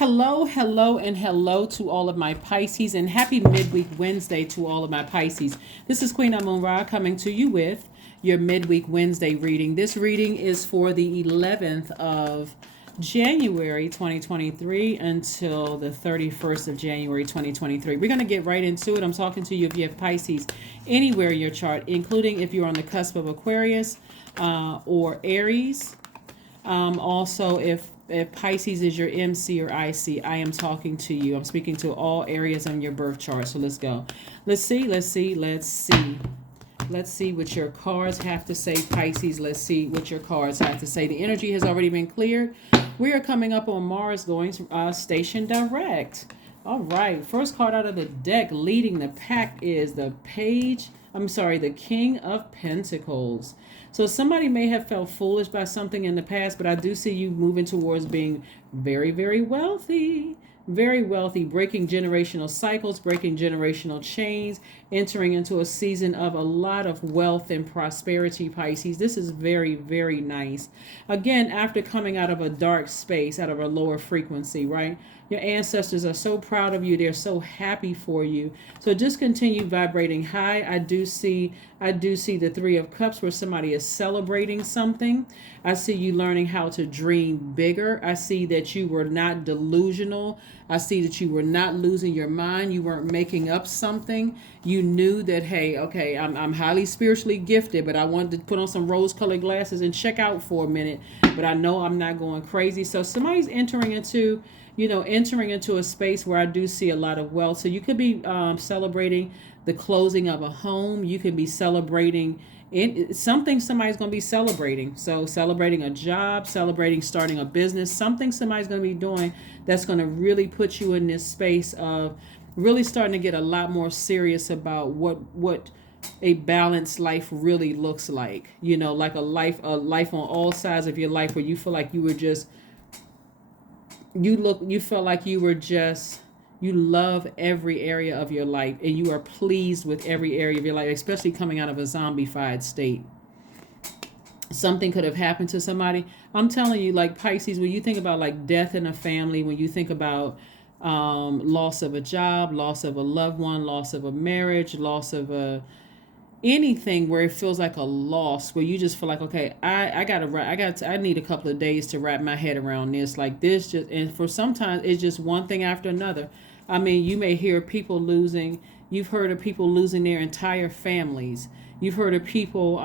Hello, hello, and hello to all of my Pisces, and happy MidWeek Wednesday to all of my Pisces. This is Queen Amun Ra coming to you with your MidWeek Wednesday reading. This reading is for the 11th of January 2023 until the 31st of January 2023. We're going to get right into it. I'm talking to you if you have Pisces anywhere in your chart, including if you're on the cusp of Aquarius or Aries. Also, if Pisces is your MC or IC, I am talking to you. I'm speaking to all areas on your birth chart. So let's go. Let's see. Let's see what your cards have to say, Pisces. Let's see what your cards have to say. The energy has already been cleared. We are coming up on Mars going station direct. All right. First card out of the deck leading the pack is the King of Pentacles. So somebody may have felt foolish by something in the past, but I do see you moving towards being very, very wealthy. Very wealthy, breaking generational cycles, breaking generational chains, entering into a season of a lot of wealth and prosperity, Pisces. This is very, very nice. Again, after coming out of a dark space, out of a lower frequency, right? Your ancestors are so proud of you. They're so happy for you. So just continue vibrating high. I do see the Three of Cups where somebody is celebrating something. I see you learning how to dream bigger. I see that you were not delusional. I see that you were not losing your mind. You weren't making up something. You knew that, hey, okay, I'm highly spiritually gifted, but I wanted to put on some rose-colored glasses and check out for a minute. But I know I'm not going crazy. So somebody's entering into a space where I do see a lot of wealth. So you could be celebrating the closing of a home. You could be celebrating something somebody's going to be celebrating. So celebrating a job, celebrating starting a business, something somebody's going to be doing that's going to really put you in this space of really starting to get a lot more serious about what a balanced life really looks like. Like a life on all sides of your life where you feel like you were just you felt like you love every area of your life and you are pleased with every area of your life, especially coming out of a zombified state. Something could have happened to somebody. I'm telling you, like Pisces, when you think about like death in a family, when you think about loss of a job, loss of a loved one, loss of a marriage, loss of anything where it feels like a loss, where you just feel like, okay, I need a couple of days to wrap my head around this. Like this and for sometimes it's just one thing after another. I mean, you may hear people you've heard of people losing their entire families. You've heard of people,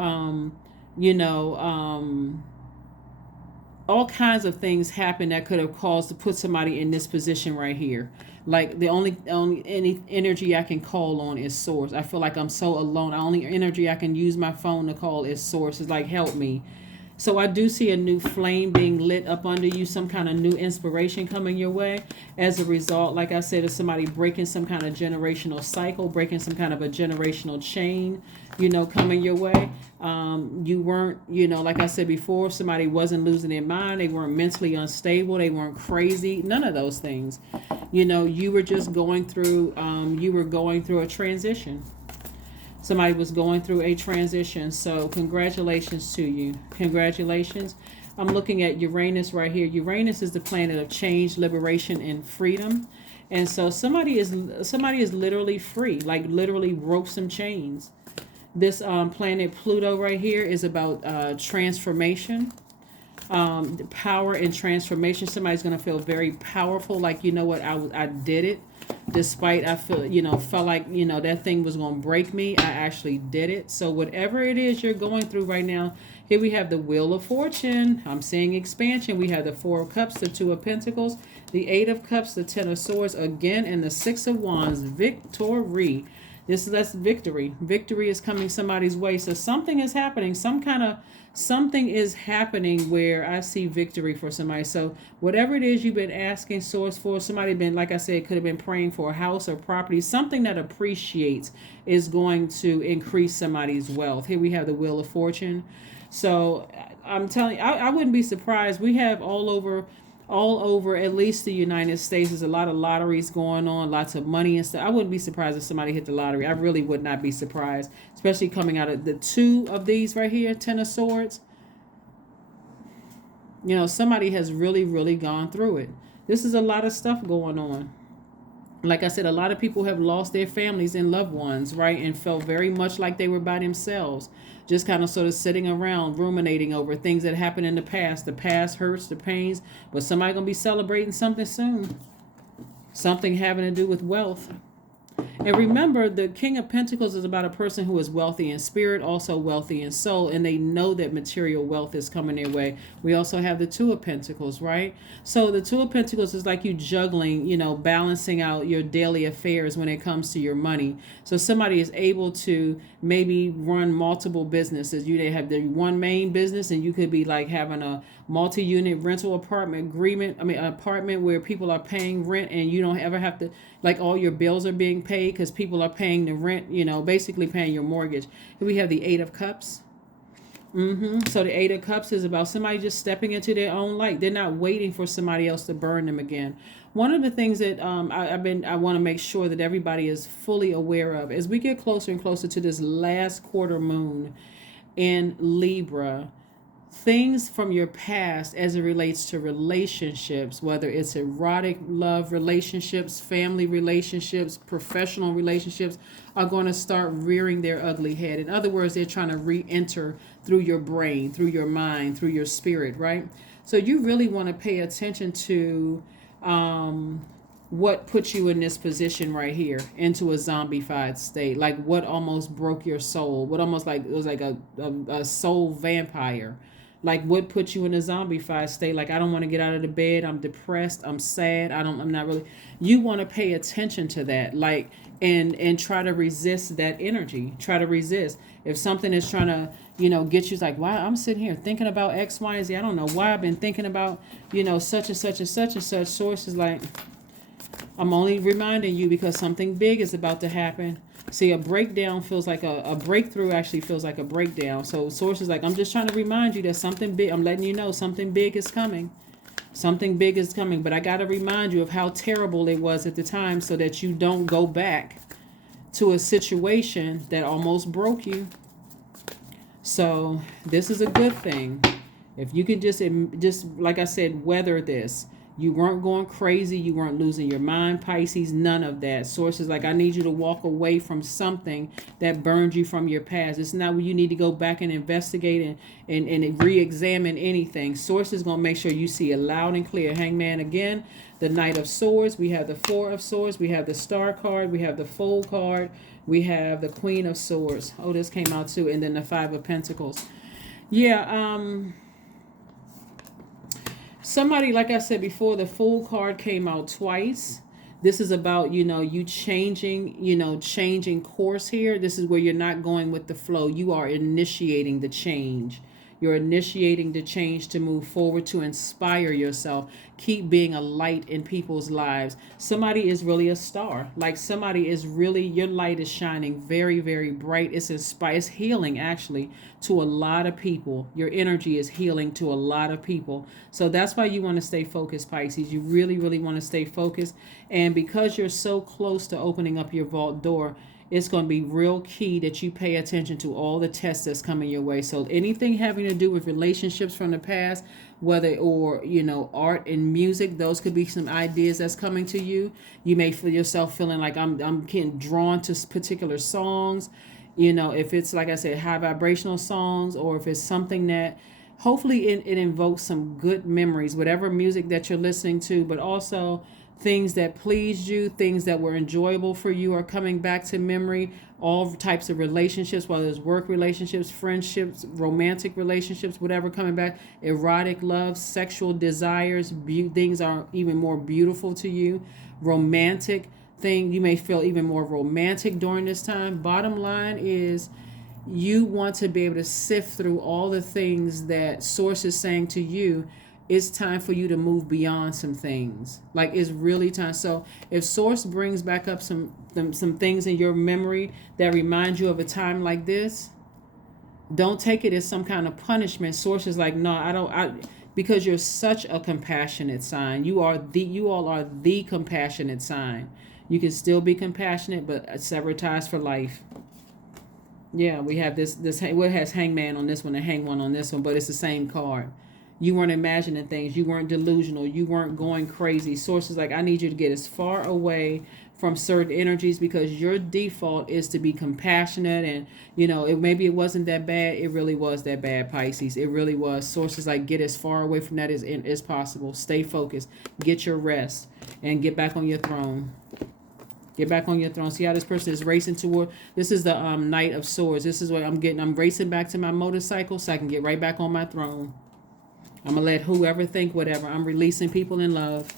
all kinds of things happen that could have caused to put somebody in this position right here. Like the only any energy I can call on is source. I feel like I'm so alone. The only energy I can use my phone to call is source. It's like, help me. So I do see a new flame being lit up under you, some kind of new inspiration coming your way. As a result, like I said, of somebody breaking some kind of generational cycle, breaking some kind of a generational chain, coming your way. You weren't, like I said before, somebody wasn't losing their mind. They weren't mentally unstable. They weren't crazy. None of those things. You were just going through a transition. Somebody was going through a transition. So congratulations to you. Congratulations. I'm looking at Uranus right here. Uranus is the planet of change, liberation, and freedom. And so somebody is literally free, like literally broke some chains. This planet Pluto right here is about transformation, power and transformation. Somebody's going to feel very powerful, like, you know what, I did it. Despite felt like, that thing was going to break me, I actually did it. So whatever it is you're going through right now, here we have the Wheel of Fortune. I'm seeing expansion. We have the Four of Cups, the Two of Pentacles, the Eight of Cups, the Ten of Swords again, and the Six of Wands. Victory. That's victory. Victory is coming somebody's way. So something is happening. Something is happening where I see victory for somebody. So whatever it is you've been asking source for, somebody been, like I said, could have been praying for a house or property. Something that appreciates is going to increase somebody's wealth. Here we have the Wheel of Fortune. So I'm telling you, I wouldn't be surprised. We have all over at least the United States, there's a lot of lotteries going on, lots of money and stuff. I wouldn't be surprised if somebody hit the lottery. I really would not be surprised, especially coming out of the two of these right here, Ten of Swords. Somebody has really, really gone through it. This is a lot of stuff going on. Like I said, a lot of people have lost their families and loved ones, right? And felt very much like they were by themselves, just kind of sort of sitting around ruminating over things that happened in the past. The past hurts, the pains, but somebody gonna be celebrating something soon. Something having to do with wealth. And remember, the King of Pentacles is about a person who is wealthy in spirit, also wealthy in soul, and they know that material wealth is coming their way. We also have the Two of Pentacles, right? So the Two of Pentacles is like you juggling, balancing out your daily affairs when it comes to your money. So somebody is able to maybe run multiple businesses. They have the one main business, and you could be like having a multi-unit rental apartment where people are paying rent, and you don't ever have to, like, all your bills are being paid because people are paying the rent, basically paying your mortgage. And we have the Eight of Cups. So the Eight of Cups is about somebody just stepping into their own light. They're not waiting for somebody else to burn them again. One of the things that I want to make sure that everybody is fully aware of as we get closer and closer to this last quarter moon in Libra, things from your past as it relates to relationships, whether it's erotic love relationships, family relationships, professional relationships, are going to start rearing their ugly head. In other words, they're trying to re-enter through your brain, through your mind, through your spirit, right? So you really want to pay attention to what put you in this position right here, into a zombified state, like what almost broke your soul, what almost like it was like a soul vampire. Like what put you in a zombified state? Like, I don't want to get out of the bed. I'm depressed. I'm sad. I'm not really. You want to pay attention to that, like, and try to resist that energy. Try to resist. If something is trying to, get you, like, why I'm sitting here thinking about X, Y, and Z. I don't know why I've been thinking about, such and such and such and such. Sources like, I'm only reminding you because something big is about to happen. See, a breakdown feels like a breakthrough actually feels like a breakdown. So sources like, I'm just trying to remind you that something big, I'm letting you know something big is coming. Something big is coming. But I got to remind you of how terrible it was at the time so that you don't go back to a situation that almost broke you. So this is a good thing. If you could just like I said, weather this. You weren't going crazy. You weren't losing your mind, Pisces. None of that. Sources like, I need you to walk away from something that burned you from your past. It's not where you need to go back and investigate and re-examine anything. Sources going to make sure you see it loud and clear. Hangman again. The Knight of Swords. We have the Four of Swords. We have the Star card. We have the Fool card. We have the Queen of Swords. Oh, this came out too. And then the Five of Pentacles. Yeah, somebody, like I said before, the Fool card came out twice. This is about, you changing course here. This is where you're not going with the flow. You are initiating the change. You're initiating the change to move forward, to inspire yourself. Keep being a light in people's lives. Somebody is really a star. Like somebody is really, your light is shining very, very bright. It's healing actually to a lot of people. Your energy is healing to a lot of people. So that's why you want to stay focused, Pisces. You really, really want to stay focused. And because you're so close to opening up your vault door, it's going to be real key that you pay attention to all the tests that's coming your way. So anything having to do with relationships from the past, whether or art and music, those could be some ideas that's coming to you. You may feel yourself feeling like I'm getting drawn to particular songs. If it's, like I said, high vibrational songs, or if it's something that hopefully it invokes some good memories, whatever music that you're listening to, but also things that pleased you, things that were enjoyable for you are coming back to memory. All types of relationships, whether it's work relationships, friendships, romantic relationships, whatever coming back. Erotic love, sexual desires, things are even more beautiful to you. Romantic thing, you may feel even more romantic during this time. Bottom line is, you want to be able to sift through all the things that Source is saying to you. It's time for you to move beyond some things. Like, it's really time. So if Source brings back up some things in your memory that remind you of a time like this, don't take it as some kind of punishment. Source is like, no, because you're such a compassionate sign. You all are the compassionate sign. You can still be compassionate, but sever ties for life. Yeah, we have this what has Hangman on this one and Hang One on this one, but it's the same card. You weren't imagining things. You weren't delusional. You weren't going crazy. Sources like, I need you to get as far away from certain energies, because your default is to be compassionate. And maybe it wasn't that bad. It really was that bad, Pisces. It really was. Sources like, get as far away from that as possible. Stay focused. Get your rest and get back on your throne. Get back on your throne. See how this person is racing toward. This is the Knight of Swords. This is what I'm getting. I'm racing back to my motorcycle so I can get right back on my throne. I'm going to let whoever think whatever. I'm releasing people in love.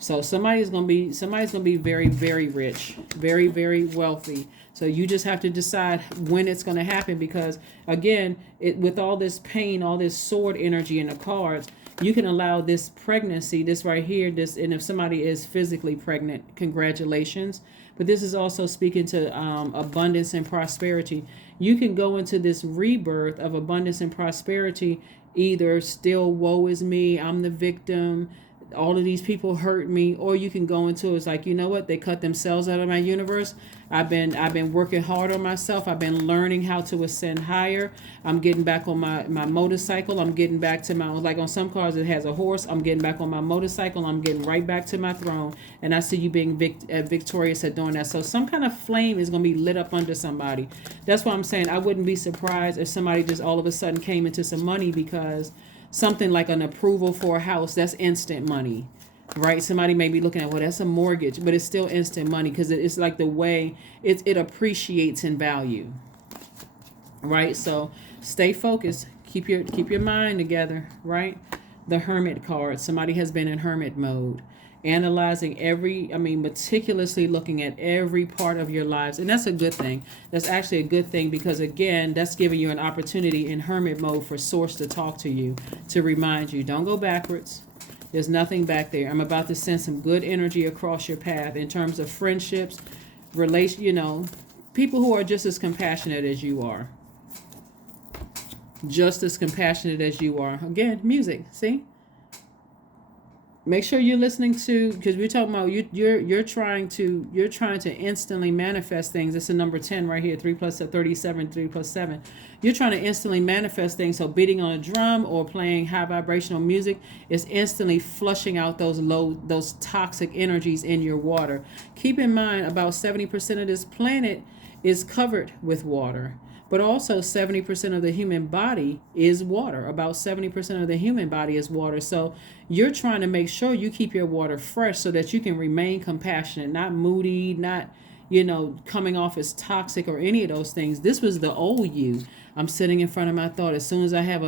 So somebody's going to be very, very rich, very, very wealthy. So you just have to decide when it's going to happen, because again, with all this pain, all this sword energy in the cards, you can allow this pregnancy, this right here, and if somebody is physically pregnant, congratulations. But this is also speaking to abundance and prosperity. You can go into this rebirth of abundance and prosperity, either still woe is me, I'm the victim, all of these people hurt me, or you can go into it's like, you know what, they cut themselves out of my universe. I've been working hard on myself. I've been learning how to ascend higher. I'm getting back on my motorcycle. I'm getting back to my, like on some cars it has a horse. I'm getting back on my motorcycle. I'm getting right back to my throne. And I see you being victorious at doing that. So some kind of flame is going to be lit up under somebody. That's why I'm saying I wouldn't be surprised if somebody just all of a sudden came into some money, because something like an approval for a house, that's instant money, right? Somebody may be looking at, well, that's a mortgage, but it's still instant money, because it's like the way it appreciates in value, right? So stay focused, keep your mind together, right? The Hermit card, somebody has been in hermit mode, analyzing meticulously looking at every part of your lives. And that's a good thing. That's actually a good thing, because again, that's giving you an opportunity in hermit mode for source to talk to you, to remind you, don't go backwards. There's nothing back there. I'm about to send some good energy across your path in terms of friendships, people who are just as compassionate as you are. Just as compassionate as you are. Again, music, see? Make sure you're listening to, because we're talking about you're trying to instantly manifest things. It's a number 10 right here, 3 plus 37, 3 plus 7. You're trying to instantly manifest things. So beating on a drum or playing high vibrational music is instantly flushing out those toxic energies in your water. Keep in mind, about 70% of this planet is covered with water. But also 70% of the human body is water. About 70% of the human body is water. So you're trying to make sure you keep your water fresh so that you can remain compassionate, not moody, not, coming off as toxic or any of those things. This was the old you. I'm sitting in front of my thought. As soon as I have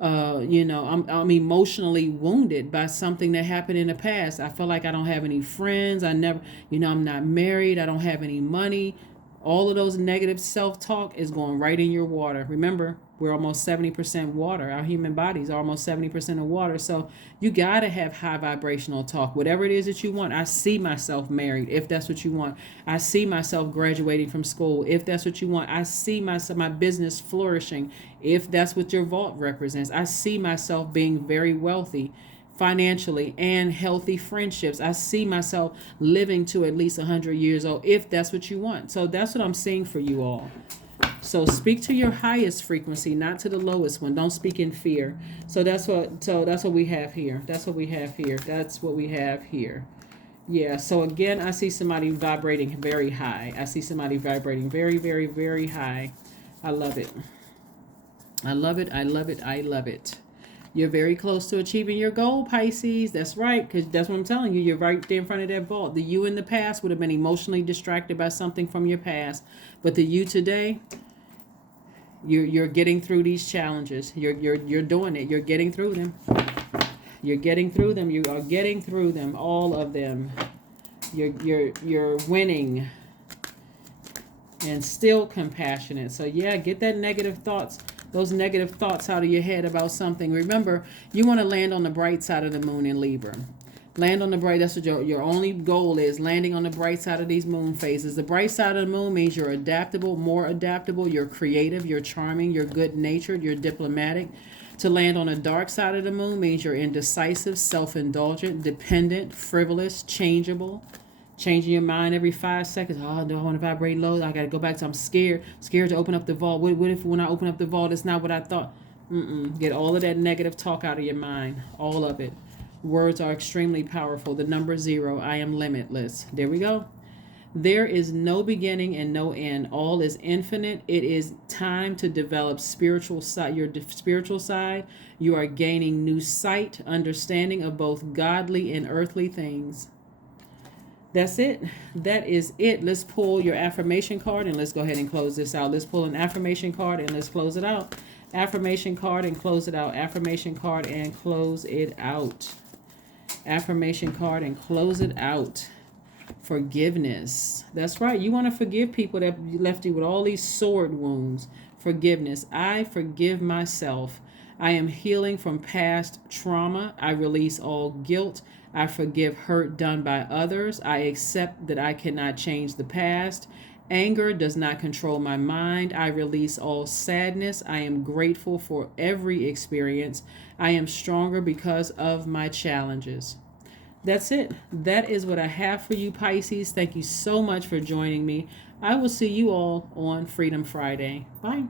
I'm emotionally wounded by something that happened in the past. I feel like I don't have any friends. I'm not married. I don't have any money. All of those negative self-talk is going right in your water. Remember, we're almost 70% water. Our human bodies are almost 70% of water. So you got to have high vibrational talk. Whatever it is that you want. I see myself married, if that's what you want. I see myself graduating from school, if that's what you want. I see my business flourishing, if that's what your vault represents. I see myself being very wealthy financially, and healthy friendships. I see myself living to at least 100 years old, if that's what you want. So that's what I'm seeing for you all. So speak to your highest frequency, not to the lowest one. Don't speak in fear. So that's what we have here. That's what we have here. Yeah, so again, I see somebody vibrating very high. I see somebody vibrating very, very, very high. I love it. I love it. I love it. I love it. You're very close to achieving your goal, Pisces. That's right, because that's what I'm telling you. You're right there in front of that vault. The you in the past would have been emotionally distracted by something from your past. But the you today, you're getting through these challenges. You're doing it. You're getting through them. You're getting through them. You are getting through them, all of them. You're winning. And still compassionate. So yeah, get those negative thoughts out of your head about something. Remember, you want to land on the bright side of the moon in Libra. Land on the bright, that's what your only goal is, landing on the bright side of these moon phases. The bright side of the moon means you're adaptable, more adaptable, you're creative, you're charming, you're good-natured, you're diplomatic. To land on the dark side of the moon means you're indecisive, self-indulgent, dependent, frivolous, changeable. Changing your mind every 5 seconds. Oh, no, I want to vibrate low. I got to go back to, I'm scared to open up the vault. What if when I open up the vault, it's not what I thought? Get all of that negative talk out of your mind. All of it. Words are extremely powerful. The number 0, I am limitless. There we go. There is no beginning and no end. All is infinite. It is time to develop spiritual side, your spiritual side. You are gaining new sight, understanding of both godly and earthly things. That's it. That is it. Let's pull your affirmation card and let's go ahead and close this out. Let's pull an affirmation card and let's close it out. Affirmation card and close it out. Affirmation card and close it out. Affirmation card and close it out. Forgiveness. That's right. You want to forgive people that left you with all these sword wounds. Forgiveness. I forgive myself. I am healing from past trauma. I release all guilt. I forgive hurt done by others. I accept that I cannot change the past. Anger does not control my mind. I release all sadness. I am grateful for every experience. I am stronger because of my challenges. That's it. That is what I have for you, Pisces. Thank you so much for joining me. I will see you all on Freedom Friday. Bye.